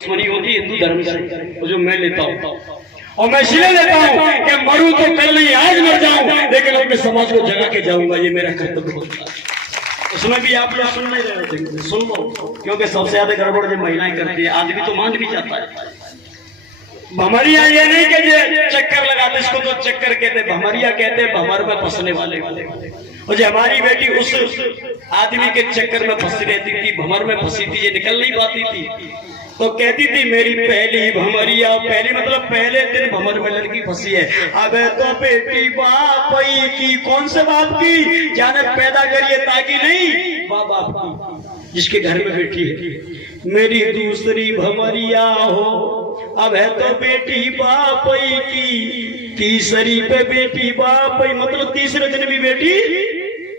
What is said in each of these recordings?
दुश्मनी होती है हिंदू धर्म से, जो मैं लेता हूँ और मैं इसलिए लेता हूँ कि मरूं तो कल नहीं आज मर जाऊं, लेकिन अपने समाज को जगा के जाऊंगा, ये मेरा कर्तव्य होता है। उसमें भी आप लोग सुन नहीं रहे होते, सुन लो, क्योंकि सबसे ज्यादा गड़बड़ जो महिलाएं करती है, आदमी तो मान भी जाता है। भमरिया ये नहीं कि चक्कर लगाते, इसको तो चक्कर कहते, भमरिया कहते हैं भमर में फंसने वाले। और जो हमारी बेटी उस आदमी के चक्कर में फंसी रहती थी, भमर में फंसी थी, ये निकल नहीं पाती थी, तो कहती थी मेरी पहली भमरिया, पहली मतलब पहले दिन भमर में लड़की फंसी है। अब तो बेटी बाप की, कौन से बाप की, जाने पैदा करिए ताकि नहीं, बाप की जिसके घर में बेटी है। मेरी दूसरी भमरिया हो, अब है तो बेटी बाप की, तीसरी पे बेटी बाप, मतलब तीसरे दिन भी बेटी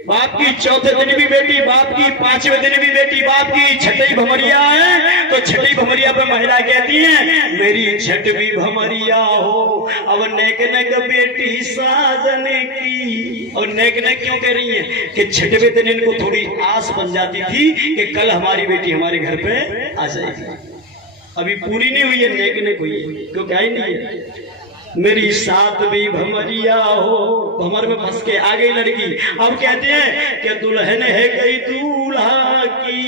बाप की, चौथे दिन भी बेटी बाप की, पांचवें दिन भी बेटी बाप की, छठी भमरिया है तो छठी भमरिया पे महिला कहती है मेरी छठवीं भमरिया हो। अब नेक नेक बेटी साजने की, और नेक नेक क्यों कह रही है कि छठवें दिन इनको थोड़ी आस बन जाती थी कि कल हमारी बेटी हमारे घर पे आ जाएगी। अभी पूरी नहीं हुई है, नेक नेक हुई है, क्योंकि आई नहीं है। मेरी सातवीं भमरिया हो, भमर में फंस के आ गई लड़की। अब कहते हैं कि दुल्हन है गई दूल्हा की,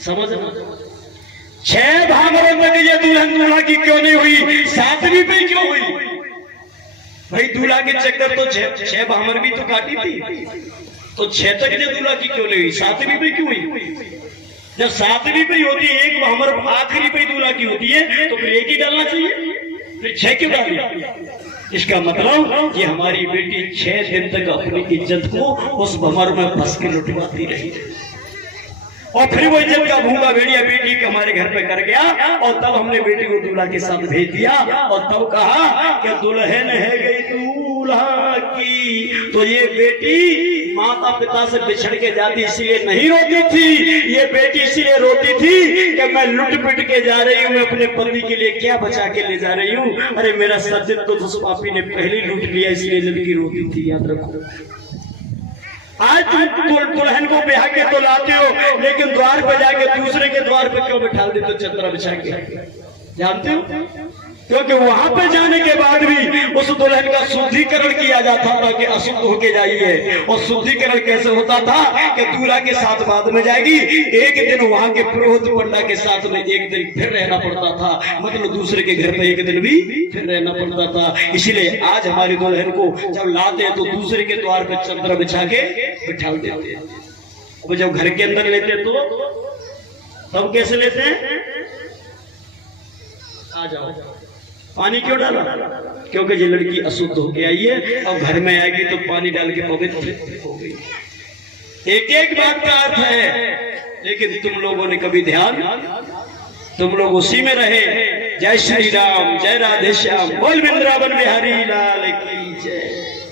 समझ ना, 6 भामरों तक ये दुल्हन दूल्हा की क्यों नहीं हुई, 7वीं पे क्यों हुई? भाई दूल्हा के चक्कर तो 6 भामर भी तो काटी थी, तो 6 तक ये दूल्हा की क्यों नहीं हुई, 7वीं पे क्यों हुई? जब 7वीं पे होती है, एक भामर आखिरी पे दूल्हा की होती है, तो फिर एक ही डालना चाहिए, 6 क्यों डाली? इसका मतलब ये हमारी बेटी 6 दिन तक अपनी इज्जत को उस भमर में फंस के लुटवाती रही, और फिर वो इज्जत का भूंगा भेड़िया बेटी के हमारे घर पे कर गया। और तब हमने बेटी को दूल्हा के साथ भेज दिया, और तब कहा कि दुल्हन है गई दूल्हा की। तो ये बेटी माता पिता से बिछड़ के जाती इसलिए नहीं रोती थी, ये बेटी इसलिए रोती थी कि मैं लुट पिट के जा रही हूँ, मैं अपने पति के लिए क्या बचा के ले जा रही हूँ। अरे मेरा सज्जन तो उस पापी ने पहले लूट लिया, इसलिए लड़की रोती थी, याद रखो। आज तुम दुल्हन को ब्याह के तो लाते हो, लेकिन द्वार पे जाके दूसरे के द्वार पे क्यों बिठा देते हो चदरा बिछा के, जानते हो? क्योंकि वहां पे जाने के बाद भी उस दुल्हन का शुद्धिकरण किया जाता था कि अशुद्ध होके जाइए। और शुद्धिकरण कैसे होता था कि दूल्हा के साथ बाद में जाएगी, एक दिन वहां के पुरोहित पंडा के साथ में एक दिन फिर रहना पड़ता था, मतलब दूसरे के घर पे एक दिन भी फिर रहना पड़ता था। इसीलिए आज हमारी दुल्हन को जब लाते हैं तो दूसरे के द्वार पे चदरा बिछा के बिठा देते हैं। अब जब घर के अंदर लेते तो तब कैसे लेते हैं? आ जाओ, पानी क्यों डाला? क्योंकि ये लड़की अशुद्ध होके आई है, और घर में आएगी तो पानी डाल के पवित्र हो गई। एक एक बात का अर्थ है, लेकिन तुम लोगों ने कभी ध्यान, तुम लोग उसी में रहे। जय श्री राम, जय राधे श्याम, बोल वृंदावन बिहारी लाल की जय,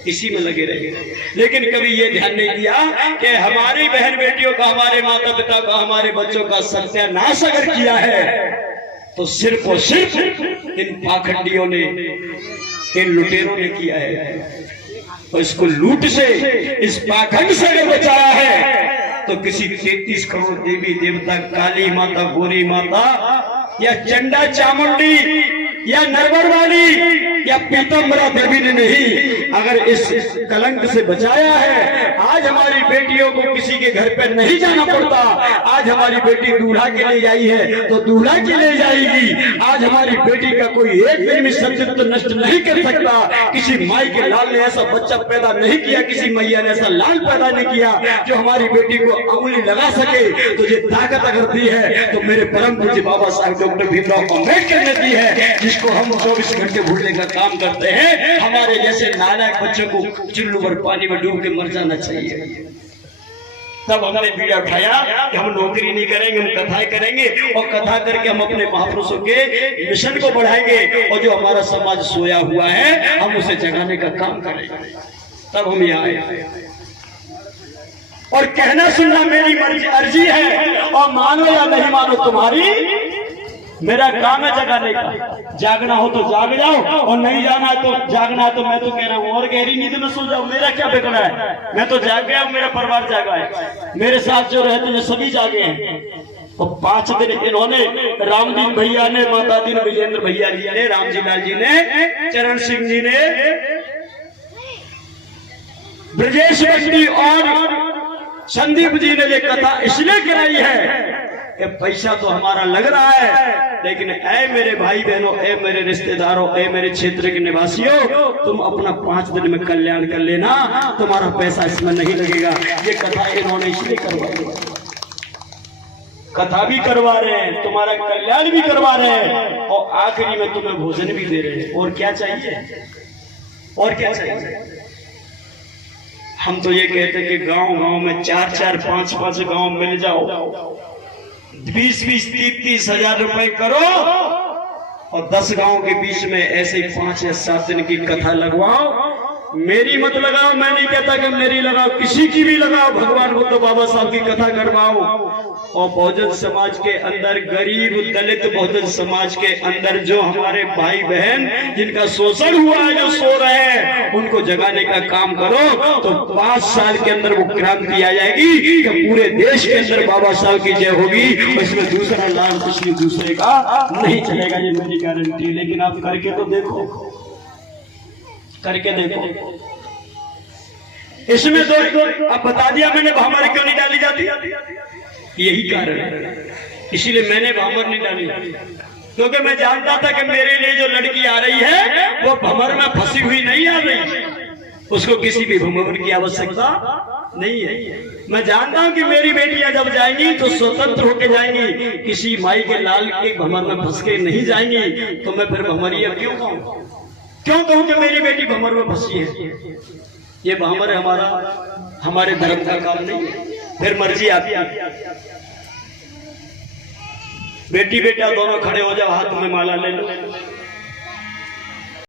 इसी में लगे रहे। लेकिन कभी ये ध्यान नहीं दिया कि हमारी बहन बेटियों का, हमारे माता पिता का, हमारे बच्चों का सत्यानाश अगर किया है तो सिर्फ और सिर्फ इन पाखंडियों ने, इन लुटेरों ने किया है। और इसको लूट से, इस पाखंड से अगर बचाया है तो किसी 33 करोड़ देवी देवता, काली माता, गोरी माता, या चंडा चामुंडी, या नरवर वाली, या पीतम्बरा देवी ने नहीं, अगर इस कलंक से बचाया है। आज हमारी बेटियों को किसी के घर पे नहीं जाना पड़ता। आज हमारी बेटी दूल्हा के लिए आई है तो दूल्हा के लिए जाएगी। आज हमारी बेटी का कोई एक दिन भी सत्यत्व नष्ट नहीं कर सकता। किसी माई के लाल ने ऐसा बच्चा पैदा नहीं किया, किसी मैया ने ऐसा लाल पैदा नहीं किया जो हमारी बेटी को अंगुली लगा सके। तो ये ताकत अगर दी है तो मेरे परम पूज्य बाबा साहब डॉक्टर भीमराव अम्बेडकर ने दी है, जिसको हम 24 घंटे भूलने का काम करते हैं। हमारे जैसे नालायक बच्चों को चुल्लू भर पानी में डूब के मर जाना चाहिए। तब हमने बीड़ा उठाया कि हम नौकरी नहीं करेंगे, हम कथाएं करेंगे, और कथा करके हम अपने महापुरुषों के मिशन को बढ़ाएंगे, और जो हमारा समाज सोया हुआ है हम उसे जगाने का काम करेंगे। तब हम यहाँ आए, और कहना सुनना मेरी अर्जी है, और मानो या नहीं मानो तुम्हारी, मेरा काम है जगाने का। जागना हो तो जाग जाओ, और नहीं जाना है तो जागना है तो मैं तो कह रहा हूँ और गहरी नींद में सो जाओ, मेरा क्या बिगड़ा है? मैं तो जाग गया हूँ, मेरा परिवार जागा है, मेरे साथ जो रहते हैं सभी जागे हैं। और 5 दिन इन्होंने रामदीन भैया ने, माता दीन विजेंद्र भैया जी ने, रामजी लाल जी ने, चरण सिंह जी ने, ब्रजेश बंटी और संदीप जी ने ये कथा इसलिए कराई है कि पैसा तो हमारा लग रहा है, लेकिन ऐ मेरे भाई बहनों, ऐ मेरे रिश्तेदारों, ऐ मेरे क्षेत्र के निवासियों, तुम अपना 5 दिन में कल्याण कर लेना, तुम्हारा पैसा इसमें नहीं लगेगा। ये कथा इन्होंने इसलिए करवाई, कथा भी करवा रहे हैं, तुम्हारा कल्याण भी करवा रहे हैं, और आखिरी में तुम्हें भोजन भी दे रहे हैं। और क्या चाहिए, और क्या चाहिए? हम तो ये कहते हैं कि गांव गांव में 4-4, 5-5 गांव मिल जाओ, 20-20, 30-30 हजार रुपए करो, और 10 गांव के बीच में ऐसे ही 5 या 7 दिन की कथा लगवाओ। मेरी मत लगाओ, मैं नहीं कहता कि मेरी लगाओ, किसी की भी लगाओ, भगवान बुद्ध बाबा साहब की कथा करवाओ। और बहुजन समाज के अंदर, गरीब दलित बहुजन समाज के अंदर जो हमारे भाई बहन जिनका शोषण हुआ है, जो सो रहे हैं, उनको जगाने का काम करो, तो 5 साल के अंदर वो क्रांति आ जाएगी कि पूरे देश के अंदर बाबा साहब की जय होगी। इसमें दूसरा लाभ किसी दूसरे का नहीं चलेगा, ये मेरी गारंटी। लेकिन आप करके तो देखो, करके देखो। इसमें तो अब बता दिया मैंने, भामर क्यों नहीं डाली जाती, यही कारण है। इसीलिए मैंने भामर नहीं डाली, क्योंकि मैं जानता था कि मेरे लिए जो लड़की आ रही है वो भंवर में फंसी हुई नहीं आ रही, उसको किसी भी भंवर की आवश्यकता नहीं है। मैं जानता हूं कि मेरी बेटियां जब जाएंगी तो स्वतंत्र होकर जाएंगी, किसी माई के लाल के भंवर में फंस के नहीं जाएंगी। तो मैं फिर भंवरिया क्यों कहूं, क्यों कहूं कि मेरी बेटी भंवर में फंसी है? ये भंवर हमारे धर्म का काम नहीं है। फिर मर्जी आती है, बेटी बेटा दोनों खड़े हो जाओ, हाथ में माला ले लो,